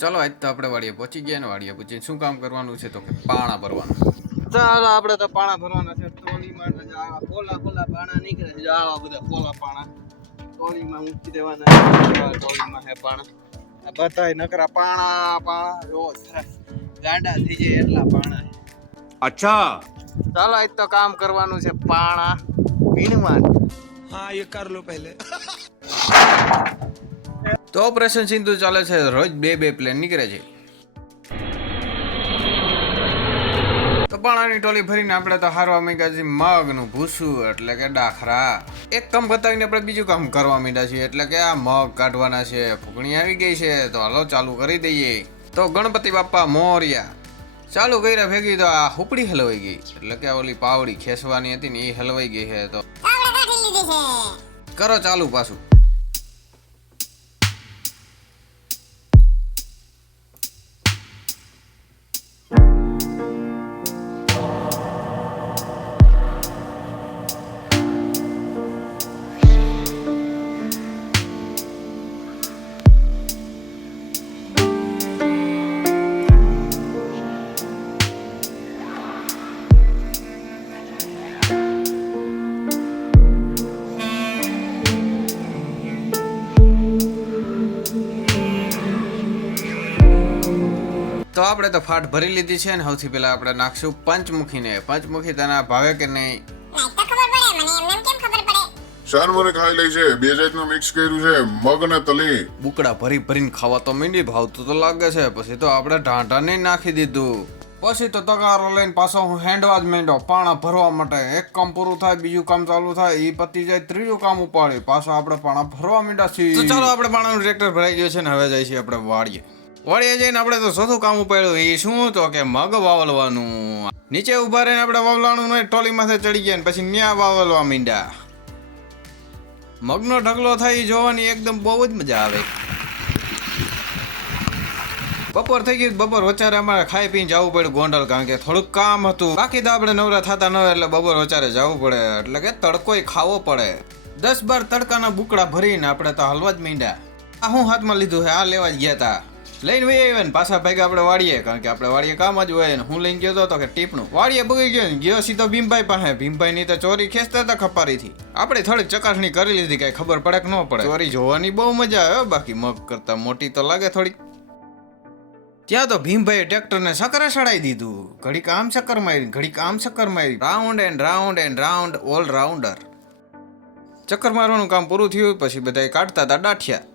ચાલો આજ તો આપણે વાડીએ પહોંચી ગયા ને વાડીએ પહોંચીને શું કામ કરવાનું છે તો કે પાણા ભરવાનું. ચાલો આપણે તો પાણા ભરવાના છે. ટ્રોલીમાં ખોલા પાણા નીકળે છે. આવા બધા ખોલા પાણા ટ્રોલીમાં મૂકી દેવાના. ટ્રોલીમાં હે પાણા આ બધાય નકરા પાણા જો ગાંડા થઈ જાય એટલા પાણા. અચ્છા ચાલો આજ તો કામ કરવાનું છે પાણા વીણવાનું. हाँ ये कर लो पहले. તો ઓપરેશન સિંધુ ચાલે છે. રોજ બે પ્લેન નીકળે છે. તો પાણાની ટોલી ભરીને આપણે તો હારવા માંગ્યા છીએ મગનું ભૂસું એટલે કે ડાખરા. એક કામ બતાવીને આપણે બીજું કામ કરવા માંડ્યા છીએ એટલે કે આ મગ કાઢવાના છે. ફૂગણી આવી ગઈ છે તો હાલો ચાલુ કરી દઈએ. તો ગણપતિ બાપ્પા મોર્યા ચાલુ કર્યા ભેગી તો આ હુપડી હલવાઈ ગઈ એટલે કે ઓલી પાવડી ખેંચવાની હતી ને એ હલવાઈ ગઈ છે. તો કરો ચાલુ પાછું. તો આપણે તો ફાટ ભરી લીધી છે ને સૌથી પહેલા આપણે નાખશું પંચમુખીને. પંચમુખી તને ભાવે કે નહીં? શાન મને ખાઈ લઈ છે. બે જાતનું મિક્સ કર્યું છે મગ ને તલી. બુકડા ભરી ભરીને ખાવા તો મીંડી ભાવતું તો લાગે છે. પછી તો આપણે ઢાંઢા નહીં નાખી દીધું. પછી તો તગારો લઈને પાછો હું હેન્ડવા જ માંડ્યો પાણા ભરવા માટે. એક કામ પૂરું થાય બીજું કામ ચાલુ થાય એ પતી જાય ત્રીજું કામ ઉપાડી પાછો આપણે પાણા ભરવા માંડ્યા છીએ. તો ચાલો આપણે પાણાનું ટ્રેક્ટર ભરાઈ ગયું છે ને હવે જાય છે આપણે વાડીએ. વાડીએ જઈને આપણે તો ચોથું કામ ઉપાડ્યું એ શું તો કે મગ વાવલવાનું. નીચે ઉભા રહીને આપણે વાવલાનું ટોલી માથે ચડી ગયા ને પછી ન્યા વાવલવા માંડ્યા. મગનો ઢગલો થાય જોવાની એકદમ બહુ જ મજા આવે. બપોર થઈ ગયું. બપોર વચારે અમારે ખાઈ પીને જવું પડ્યું ગોંડલ કારણ કે થોડુંક કામ હતું. બાકી તો આપણે નવરા થતા ન હોય એટલે બપોર વચારે જવું પડે એટલે કે તડકોય ખાવો પડે. 10-12 તડકાના બુકડા ભરીને આપણે તો હલવા જ માંડ્યા. આ હું હાથમાં લીધું છે આ લેવા જ ગયા હતા. લઈને વહી આવ્યા ને પાછા ભાગ્યા આપણે વાડીએ કારણ કે આપણે વાડીએ કામ જ હોય ને. હું લઈને ગયો તો કે ટીપણું વાડીએ બગી ગયો ને ગયો સીધો ભીમભાઈ પાસે. ભીમભાઈ ની તો ચોરી ખેંચતા હતા ખપારીથી. આપણે થોડીક ચકાસણી કરી લીધી કઈ ખબર પડે કે ન પડે. ચોરી જોવાની બહુ મજા આવે બાકી મગ કરતા મોટી તો લાગે થોડીક. ત્યાં તો ભીમભાઈ ટ્રેક્ટરને સકરે ચડાવી દીધું. ઘડીક આમ ચક્કર મારી ઘડીક આમ ચક્કર મારી. Round and round all rounder. ચક્કર મારવાનું કામ પૂરું થયું પછી બધા કાઢતા હતા ડાઠિયા.